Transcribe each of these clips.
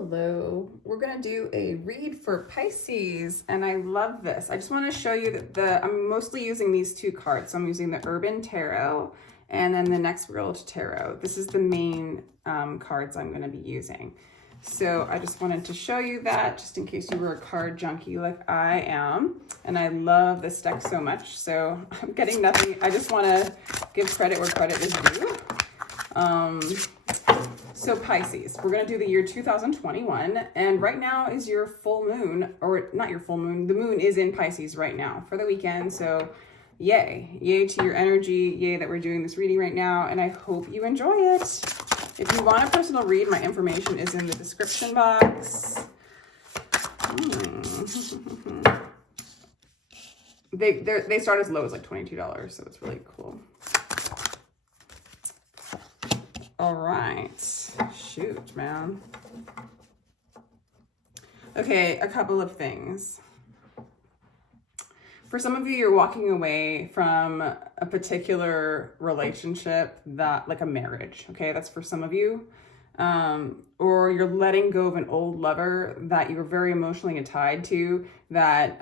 Hello, we're going to do a read for Pisces, and I love this. I just want to show you that I'm mostly using these two cards. So I'm using the Urban Tarot and then the Next World Tarot. This is the main cards I'm going to be using. So I just wanted to show you that just in case you were a card junkie like I am. And I love this deck so much. So I'm getting nothing. I just want to give credit where credit is due. So Pisces, we're going to do the year 2021, and right now is your full moon, or not your full moon, the moon is in Pisces right now for the weekend, so yay to your energy, yay that we're doing this reading right now, and I hope you enjoy it. If you want a personal read, my information is in the description box. They start as low as like $22, so it's really cool. All right, shoot, man. Okay, a couple of things. For some of you, you're walking away from a particular relationship that, like a marriage, okay? That's for some of you. Or you're letting go of an old lover that you were very emotionally tied to, that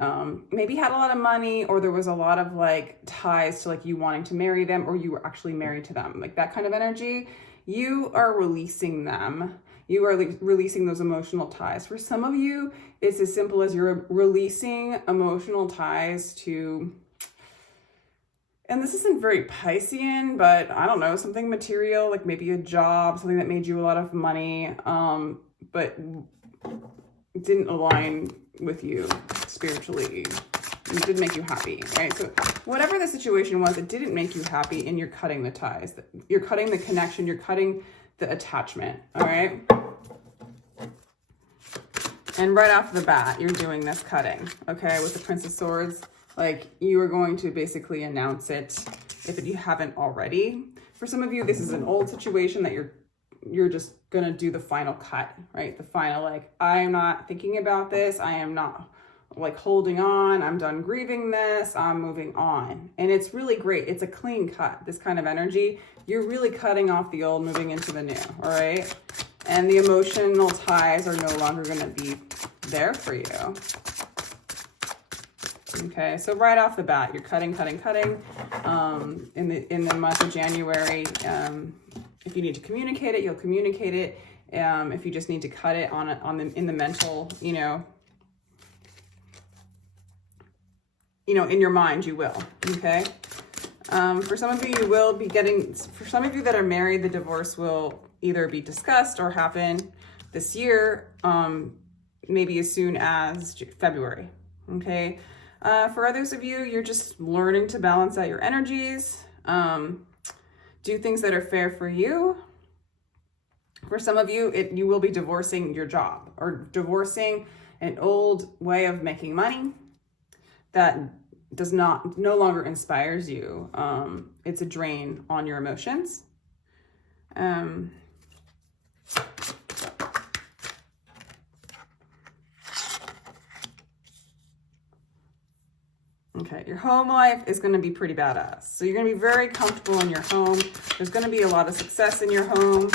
maybe had a lot of money, or there was a lot of like ties to like you wanting to marry them, or you were actually married to them, like that kind of energy. You are releasing them. You are releasing those emotional ties. For some of you, it's as simple as you're releasing emotional ties to, and this isn't very Piscean, but I don't know, something material, like maybe a job, something that made you a lot of money, but didn't align with you spiritually. It didn't make you happy, right? So whatever the situation was, it didn't make you happy, and you're cutting the ties. You're cutting the connection. You're cutting the attachment, all right? And right off the bat, you're doing this cutting, okay? With the Prince of Swords, like you are going to basically announce it if you haven't already. For some of you, this is an old situation that you're just gonna do the final cut, right? The final, like, I'm not thinking about this. I am not like holding on, I'm done grieving this, I'm moving on. And it's really great. It's a clean cut, this kind of energy. You're really cutting off the old, moving into the new, all right? And the emotional ties are no longer gonna be there for you. Okay, so right off the bat, you're cutting. In the month of January, if you need to communicate it, you'll communicate it. If you just need to cut it in the mental, in your mind, you will, okay? For some of you, you will be getting, for some of you that are married, the divorce will either be discussed or happen this year, maybe as soon as February, okay? For others of you, you're just learning to balance out your energies, do things that are fair for you. For some of you, you will be divorcing your job or divorcing an old way of making money that no longer inspires you. It's a drain on your emotions. Okay, your home life is going to be pretty badass. So you're going to be very comfortable in your home. There's going to be a lot of success in your home.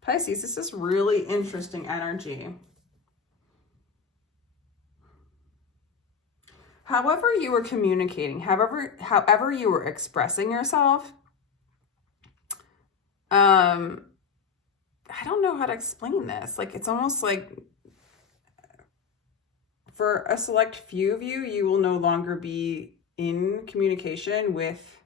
Pisces, this is really interesting energy. However you were communicating, however you were expressing yourself, I don't know how to explain this. Like, it's almost like for a select few of you, you will no longer be in communication with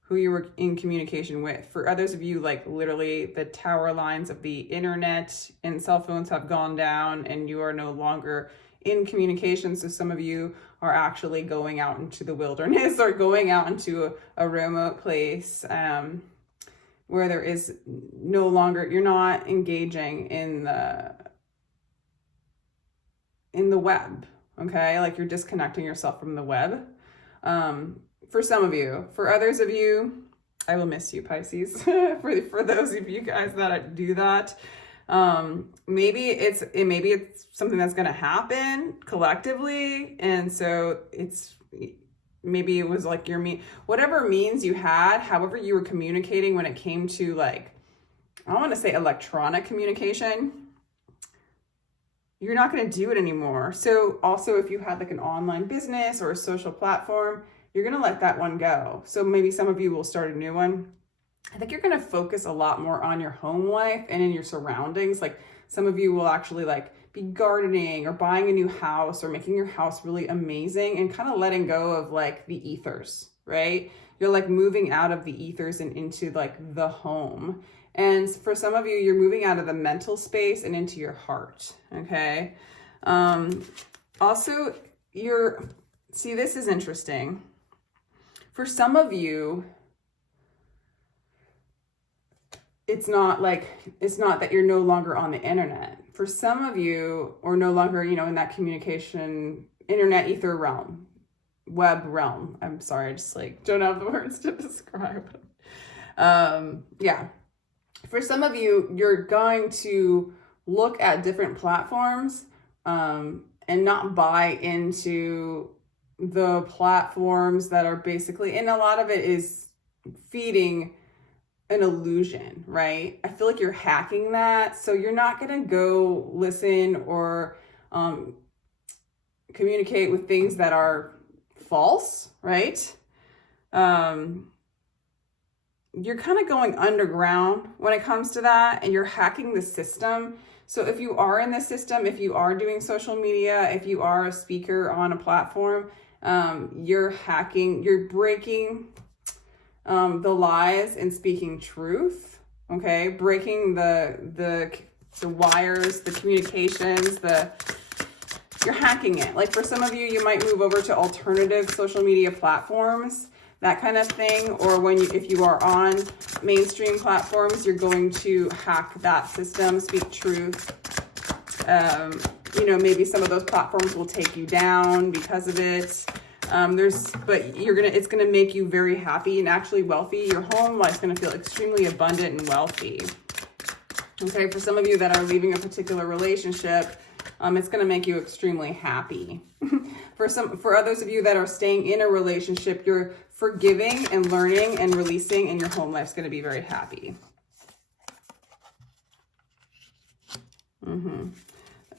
who you were in communication with. For others of you, like literally the tower lines of the internet and cell phones have gone down and you are no longer in communication. So some of you are actually going out into the wilderness or going out into a remote place where there is no longer, you're not engaging in the web, okay? Like you're disconnecting yourself from the web. For some of you. For others of you, I will miss you, Pisces. for those of you guys that do that, maybe it's something that's going to happen collectively, and so it's maybe it was like your whatever means you had, however you were communicating when it came to like, I want to say electronic communication, you're not going to do it anymore. So also if you had like an online business or a social platform, you're going to let that one go. So maybe some of you will start a new one. I think you're going to focus a lot more on your home life and in your surroundings. Like some of you will actually like be gardening or buying a new house or making your house really amazing and kind of letting go of like the ethers, right? You're like moving out of the ethers and into like the home. And for some of you, you're moving out of the mental space and into your heart, okay? Also, see, this is interesting. For some of you, it's not that you're no longer on the internet. For some of you, or no longer, in that communication, internet ether realm, web realm. I'm sorry, I just like don't have the words to describe it. Yeah. For some of you, you're going to look at different platforms and not buy into the platforms that are basically, and a lot of it is feeding an illusion, right? I feel like you're hacking that. So you're not going to go listen or communicate with things that are false, right? You're kind of going underground when it comes to that, and you're hacking the system. So if you are in the system, if you are doing social media, if you are a speaker on a platform, you're breaking the lies and speaking truth, okay? Breaking the wires, the communications, you're hacking it. Like for some of you, you might move over to alternative social media platforms, that kind of thing. Or if you are on mainstream platforms, you're going to hack that system, speak truth. Maybe some of those platforms will take you down because of it. It's gonna make you very happy and actually wealthy. Your home life's gonna feel extremely abundant and wealthy. Okay, for some of you that are leaving a particular relationship, it's gonna make you extremely happy. For others of you that are staying in a relationship, you're forgiving and learning and releasing, and your home life's gonna be very happy.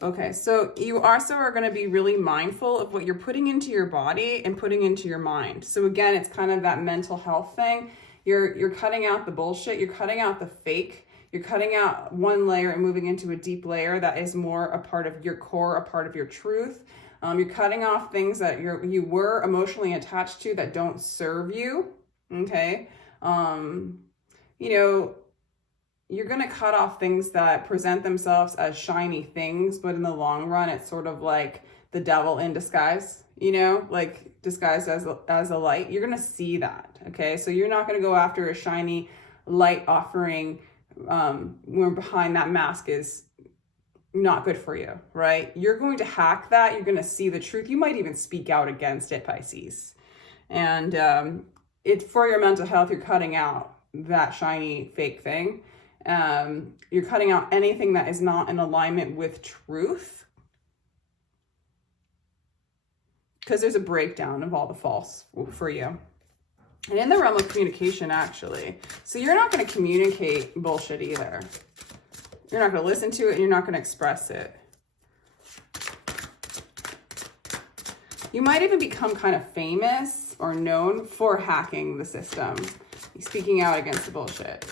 Okay, so you also are going to be really mindful of what you're putting into your body and putting into your mind. So again, it's kind of that mental health thing. You're cutting out the bullshit. You're cutting out the fake. You're cutting out one layer and moving into a deep layer that is more a part of your core, a part of your truth. You're cutting off things that you were emotionally attached to that don't serve you. Okay. You're going to cut off things that present themselves as shiny things, but in the long run, it's sort of like the devil in disguise, like disguised as a light. You're going to see that, okay? So you're not going to go after a shiny light offering when behind that mask is not good for you, right? You're going to hack that. You're going to see the truth. You might even speak out against it, Pisces. And it's for your mental health. You're cutting out that shiny fake thing. You're cutting out anything that is not in alignment with truth, because there's a breakdown of all the false for you. And in the realm of communication, actually, so you're not going to communicate bullshit either. You're not going to listen to it, and you're not going to express it. You might even become kind of famous or known for hacking the system, speaking out against the bullshit.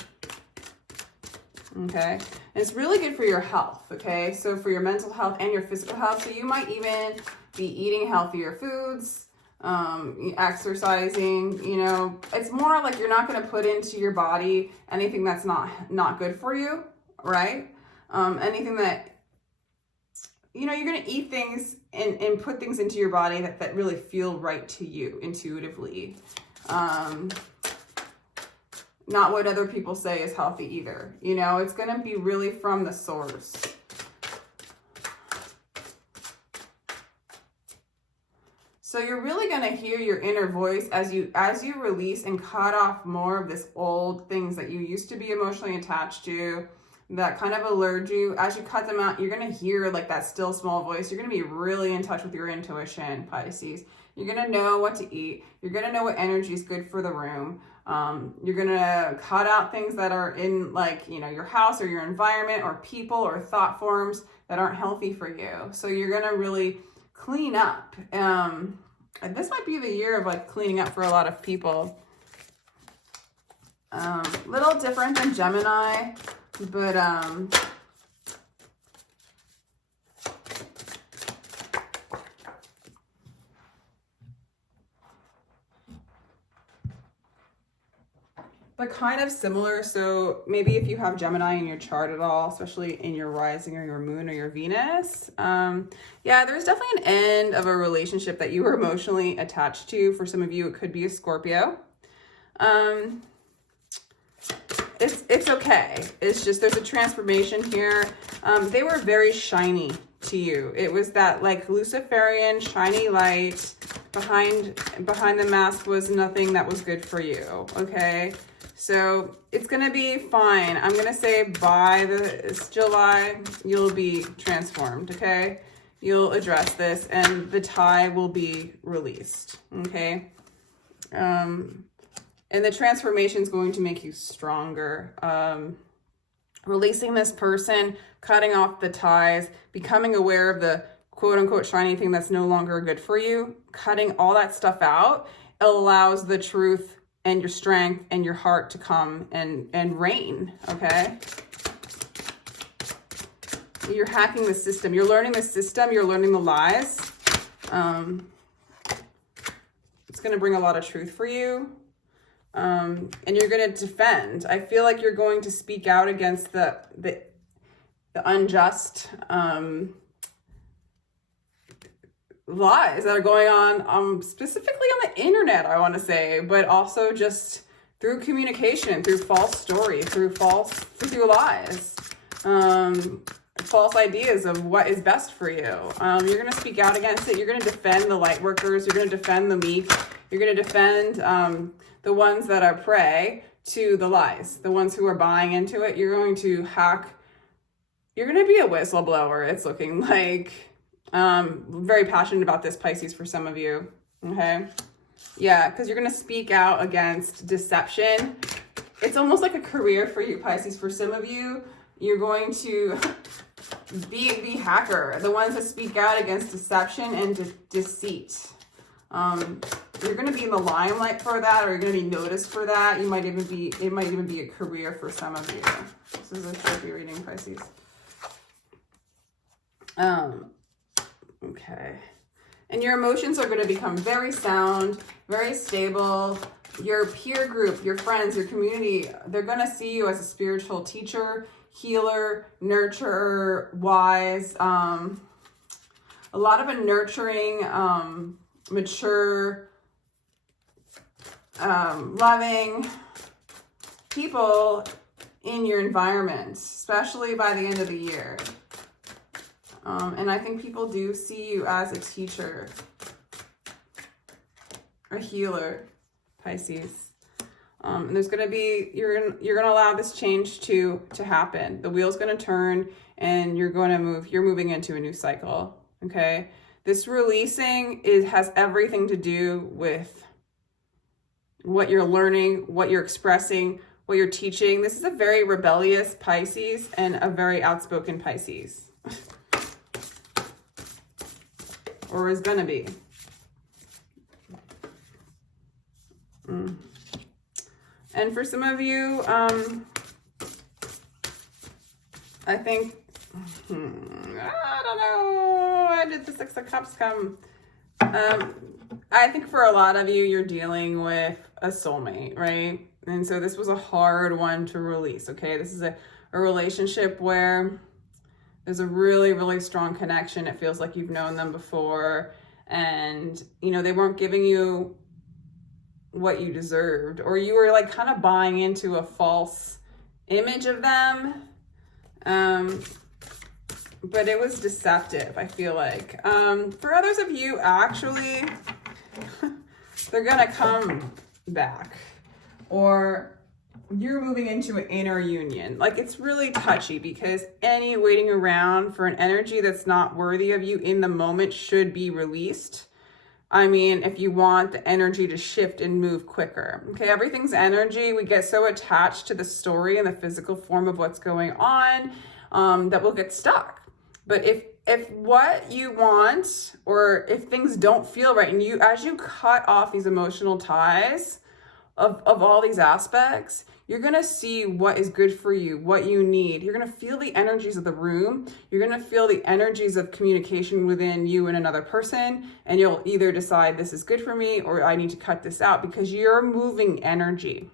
Okay, and it's really good for your health, okay? So for your mental health and your physical health. So you might even be eating healthier foods, exercising, it's more like you're not going to put into your body anything that's not good for you, right? Anything that, you're going to eat things and put things into your body that really feel right to you intuitively. Not what other people say is healthy either. It's going to be really from the source. So you're really going to hear your inner voice as you release and cut off more of this old things that you used to be emotionally attached to, that kind of allured you. As you cut them out, you're going to hear like that still small voice. You're going to be really in touch with your intuition, Pisces. You're going to know what to eat. You're going to know what energy is good for the room. You're going to cut out things that are in like, you know, your house or your environment or people or thought forms that aren't healthy for you. So you're going to really clean up. This might be the year of like cleaning up for a lot of people. Little different than Gemini, but kind of similar. So maybe if you have Gemini in your chart at all, especially in your rising or your moon or your Venus, yeah, there's definitely an end of a relationship that you were emotionally attached to. For some of you, it could be a Scorpio. It's okay. It's just there's a transformation here. They were very shiny to you. It was that like Luciferian shiny light. Behind the mask was nothing that was good for you. Okay, so it's gonna be fine. I'm gonna say by this July you'll be transformed. Okay, you'll address this and the tie will be released. Okay. And the transformation is going to make you stronger. Releasing this person, cutting off the ties, becoming aware of the quote unquote shiny thing that's no longer good for you, cutting all that stuff out, it allows the truth and your strength and your heart to come and reign, okay? You're hacking the system. You're learning the system. You're learning the lies. It's going to bring a lot of truth for you. And you're going to defend. I feel like you're going to speak out against the unjust lies that are going on, specifically on the internet, I want to say, but also just through communication, through false story, through lies, false ideas of what is best for you. You're going to speak out against it. You're going to defend the light workers. You're going to defend the meek. You're going to defend the ones that are prey to the lies, the ones who are buying into it. You're going to hack. You're going to be a whistleblower. It's looking like. Very passionate about this, Pisces, for some of you. Okay. Yeah, because you're going to speak out against deception. It's almost like a career for you, Pisces. For some of you, you're going to be the hacker, the ones that speak out against deception and deceit. You're going to be in the limelight for that, or you're going to be noticed for that. It might even be a career for some of you. This is a tricky reading, Pisces. Okay. And your emotions are going to become very sound, very stable. Your peer group, your friends, your community, they're going to see you as a spiritual teacher, healer, nurturer, wise. A lot of a nurturing, mature, loving people in your environment, especially by the end of the year. And I think people do see you as a teacher, a healer, Pisces. And there's going to be, you're going to allow this change to happen. The wheel's going to turn and you're going to move, you're moving into a new cycle. Okay. This releasing has everything to do with what you're learning, what you're expressing, what you're teaching. This is a very rebellious Pisces and a very outspoken Pisces. Or is going to be. And for some of you, I think, I don't know, why did the Six of Cups come? I think for a lot of you, you're dealing with a soulmate, right? And so this was a hard one to release, okay? This is a relationship where there's a really, really strong connection. It feels like you've known them before and, you know, they weren't giving you what you deserved, or you were like kind of buying into a false image of them. But it was deceptive, I feel like. For others of you, actually, they're going to come back, or you're moving into an inner union. Like, it's really touchy because any waiting around for an energy that's not worthy of you in the moment should be released. I mean, if you want the energy to shift and move quicker. Okay, everything's energy. We get so attached to the story and the physical form of what's going on that we'll get stuck. But if what you want, or if things don't feel right, and as you cut off these emotional ties of all these aspects, you're going to see what is good for you, what you need. You're going to feel the energies of the room. You're going to feel the energies of communication within you and another person. And you'll either decide this is good for me or I need to cut this out, because you're moving energy.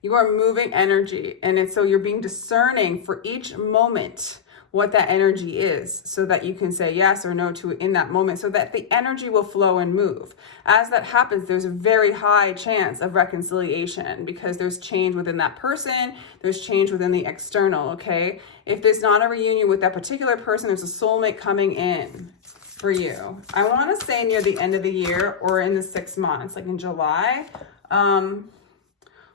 You are moving energy. And so you're being discerning for each moment what that energy is, so that you can say yes or no to it in that moment, so that the energy will flow and move. As that happens, there's a very high chance of reconciliation, because there's change within that person, there's change within the external, okay? If there's not a reunion with that particular person, there's a soulmate coming in for you. I want to say near the end of the year, or in the 6 months, like in July.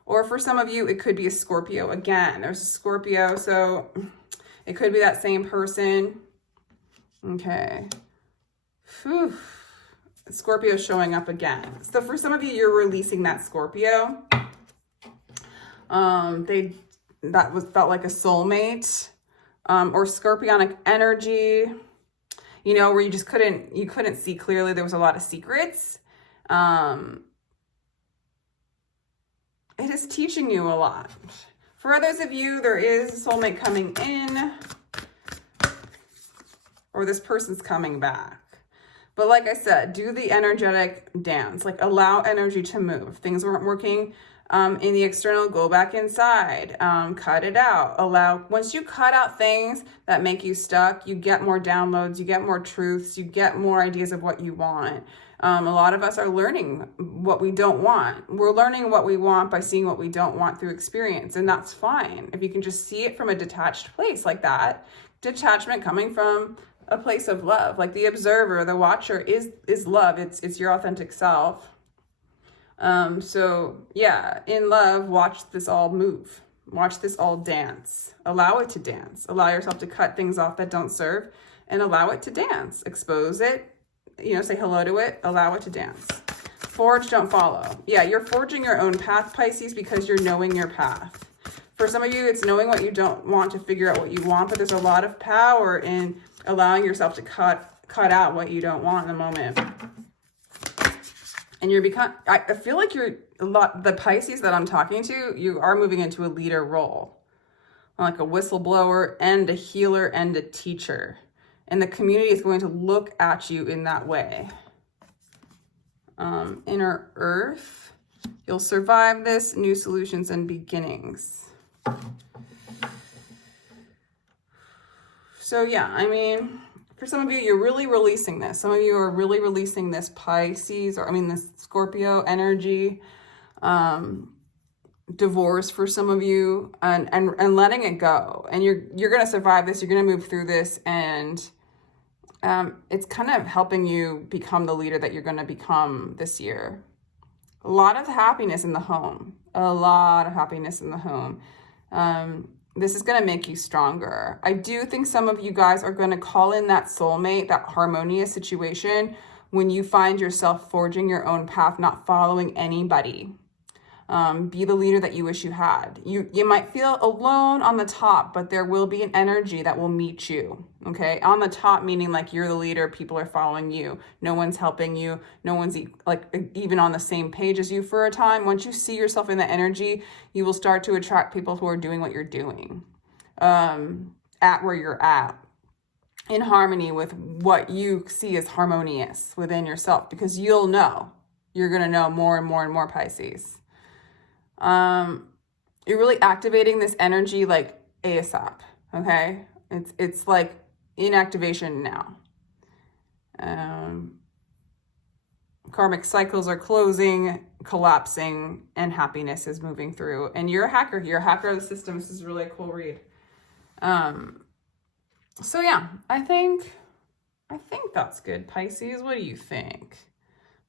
Or for some of you, it could be a Scorpio. Again, there's a Scorpio, so it could be that same person. Okay. Whew. Scorpio showing up again. So for some of you, you're releasing that Scorpio. That felt like a soulmate, or scorpionic energy, you know, where you just couldn't see clearly. There was a lot of secrets. It is teaching you a lot. For others of you, there is a soulmate coming in, or this person's coming back. But like I said, do the energetic dance. Like, allow energy to move. If things weren't working in the external, go back inside. Cut it out. Once you cut out things that make you stuck, you get more downloads, you get more truths, you get more ideas of what you want. A lot of us are learning what we don't want. We're learning what we want by seeing what we don't want through experience, and that's fine. If you can just see it from a detached place like that, detachment coming from a place of love, like the observer, the watcher is love. It's your authentic self. So yeah, in love, watch this all move. Watch this all dance. Allow it to dance. Allow yourself to cut things off that don't serve, and allow it to dance. Expose it. You know, say hello to it, allow it to dance. Forge, don't follow. Yeah, you're forging your own path, Pisces, because you're knowing your path. For some of you, it's knowing what you don't want to figure out what you want, but there's a lot of power in allowing yourself to cut out what you don't want in the moment. And I feel like the Pisces that I'm talking to, you are moving into a leader role. Like a whistleblower and a healer and a teacher. And the community is going to look at you in that way. Inner Earth, you'll survive this. New solutions and beginnings. So yeah, I mean, for some of you, you're really releasing this. Some of you are really releasing this Pisces, this Scorpio energy. Divorce for some of you, and letting it go. And you're going to survive this. You're going to move through this, and it's kind of helping you become the leader that you're going to become this year. A lot of happiness in the home. A lot of happiness in the home. This is going to make you stronger. I do think some of you guys are going to call in that soulmate, that harmonious situation, when you find yourself forging your own path, not following anybody. Be the leader that you wish you had. You might feel alone on the top, but there will be an energy that will meet you, okay? On the top, meaning like you're the leader, people are following you. No one's helping you. No one's even on the same page as you for a time. Once you see yourself in the energy, you will start to attract people who are doing what you're doing, at where you're at, in harmony with what you see as harmonious within yourself, because you're going to know more and more and more, Pisces. You're really activating this energy like ASAP, okay? It's like in activation now. Karmic cycles are closing, collapsing, and happiness is moving through. And you're a hacker. You're a hacker of the system. This is really a cool read. So yeah, I think that's good, Pisces. What do you think?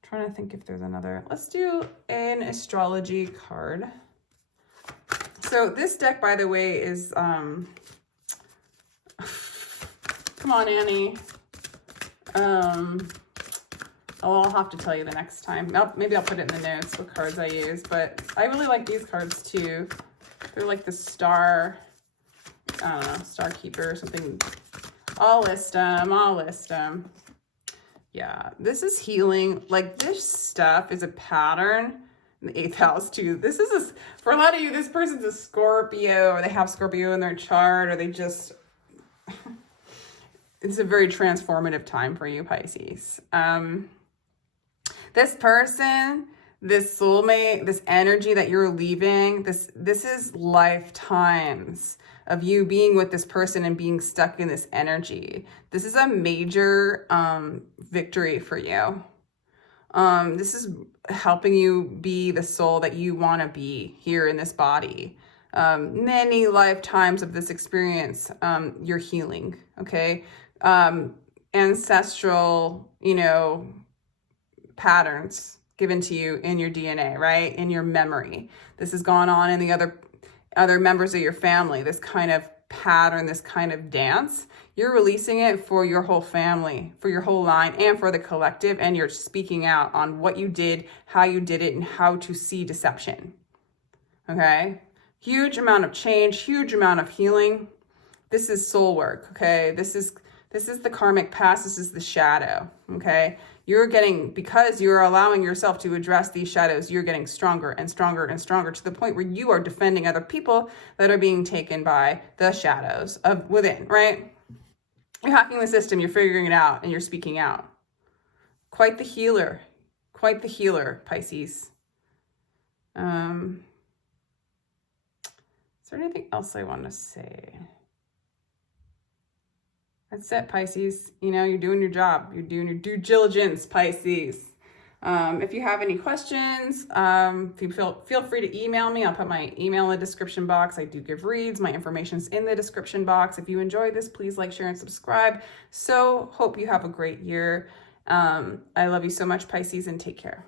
Trying to think if there's another. Let's do an astrology card. So this deck, by the way, is come on, Annie. I'll have to tell you the next time. Maybe I'll put it in the notes what cards I use, but I really like these cards too. They're like the star, I don't know, star keeper or something. I'll list them. Yeah, this is healing. Like, this stuff is a pattern in the 8th house too. This is, for a lot of you, this person's a Scorpio, or they have Scorpio in their chart, or they just, it's a very transformative time for you, Pisces. This person, this soulmate, this energy that you're leaving, this is lifetimes of you being with this person and being stuck in this energy. This is a major victory for you. This is helping you be the soul that you want to be here in this body. Many lifetimes of this experience, you're healing, okay? Ancestral, patterns given to you in your DNA, right? In your memory. This has gone on in the other members of your family, this kind of pattern, this kind of dance. You're releasing it for your whole family, for your whole line, and for the collective, and you're speaking out on what you did, how you did it, and how to see deception. Okay? Huge amount of change, huge amount of healing. This is soul work, okay? This is the karmic past, this is the shadow, okay? You're getting, because you're allowing yourself to address these shadows, you're getting stronger and stronger and stronger to the point where you are defending other people that are being taken by the shadows of within, right? You're hacking the system, you're figuring it out, and you're speaking out. Quite the healer, Pisces. Is there anything else I want to say? That's it, Pisces. You're doing your job. You're doing your due diligence, Pisces. If you have any questions, feel free to email me. I'll put my email in the description box. I do give reads. My information's in the description box. If you enjoyed this, please like, share, and subscribe. So hope you have a great year. I love you so much, Pisces, and take care.